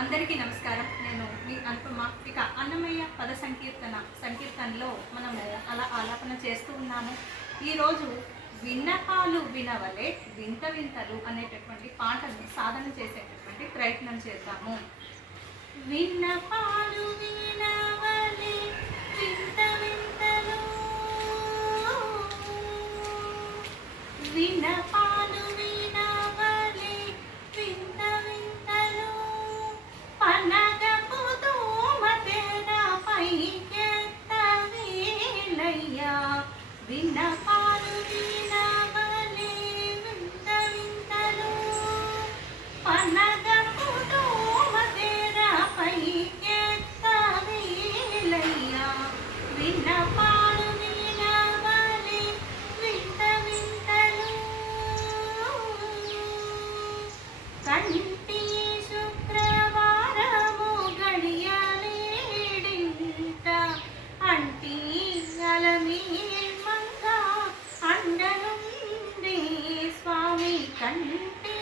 అందరికీ నమస్కారం. నేను మీ అనుపమ. ఇక అన్నమయ్య పద సంకీర్తనలో మనము అలా ఆలాపన చేస్తూ ఉన్నాము. ఈరోజు విన్నపాలు వినవలే వింత వింతలు అనేటటువంటి పాటను సాధన చేసేటటువంటి ప్రయత్నం చేద్దాము. విన్నపాలు వినవలే వింత వింతలు, విన్నపాలు వినవలే వింత వింతలు, పనగపు దోమ తెర పైకెత్తవేలయ్యా. విన్నపాలు వినవలే వింత వింతలు, పనగపు దోమ తెర పైకెత్తవేలయ్యా. విన్నపాలు వినవలే వింత వింతలు, కంటి శుక్రవారము గడియలేడింట అంటీ అలమేల్మంగ అండనుండే స్వామి. కంటి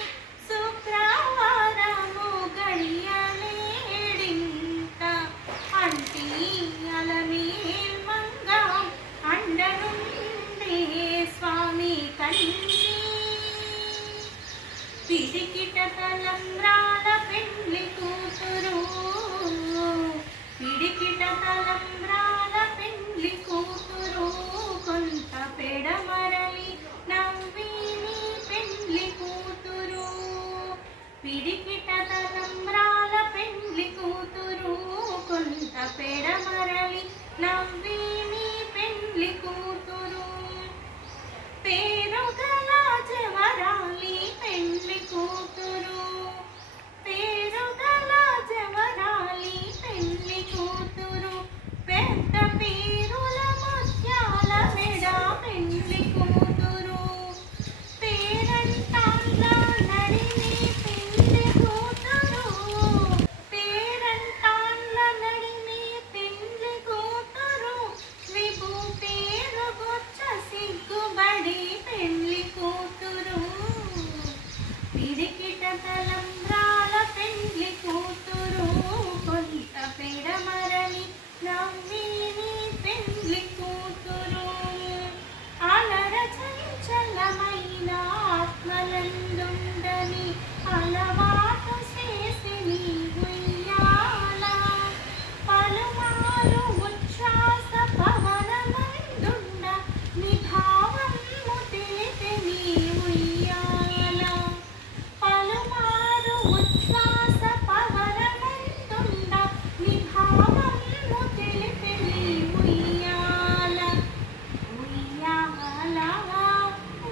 శుక్రవారము గడియలేడింట అంటీ అలమేల్మంగ అండనుండే స్వామి. కంటి పిడికిట తలంబ్రాల పెండ్లి కూతురు, పిడికిట తలంబ్రాల పెండ్లి కూతురు, కొంత పెడమరలి నవ్విని పెండ్లి కూతురు. పిడికిట తలంబ్రాల పెండ్లి కూతురు, కొంత పెడమరలి నవ్విని పెండ్లి కూతురు. పేరుగల జవరాలి పెండ్లి కూతురు, పేరుగల జవరాలి పెండ్లి కూతురు, పెద్ద పేరుల ముత్యాల మెడ పెండ్లి కూతురు. పేరంటాళ్ళ నడిమి పెండ్లి కూతురు, పేరంటాళ్ళ నడిమి పెండ్లి కూతురు, విభూ పేరు బొచ్చ సిగ్గుబడి పెండ్లి కూతురు. పిడికిట తలంబ్రాల పెండ్లి కూతురు, కొంత పెడమరలి నవ్విని పెండ్లి కూతురు. అలర చంచలమైన ఆత్మలందుండని అలవాటు చేసి నీ ఉయ్యాల, పలుమారు ఉచ్ఛ్వాస పవనమందుండ నిభావము తెలిపి నీ ఉయ్యాల, పలుమారు ఉచ్ఛ్వాస పవనమందుండ నిభావము తెలిపి నీ ఉయ్యాల. ఉయ్యాల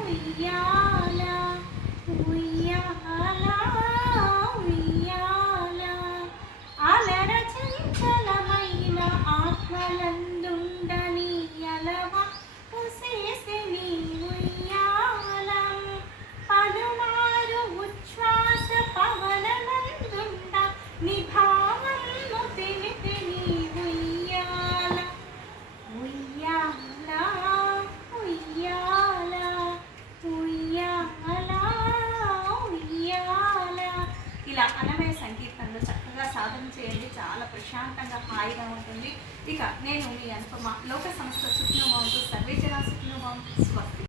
ఉయ్యాల ఉయ్యాల ఉయ్యాల, అలర చంచలమైన ఆత్మలందుండని అలవాటు చేసి నీ ఉయ్యాల, పలుమారు ఉచ్ఛ్వాస పవనమందుండ నిభావము తెలిపి నీ ఉయ్యాల. ఉయ్యాల ఉయ్యాల ఉయ్యాల ఉయ్యాల. ఇలా అన్నమయ్య సంకీర్తనలు చక్కగా సాధన చేయండి. చాలా ప్రశాంతంగా హాయిగా ఉంటుంది. ఇక నేను మీ అనుపమ. లోక సంస్థ సుఖినో భవంతు, సర్వే జనా సుఖినో భవంతు. స్వస్తి.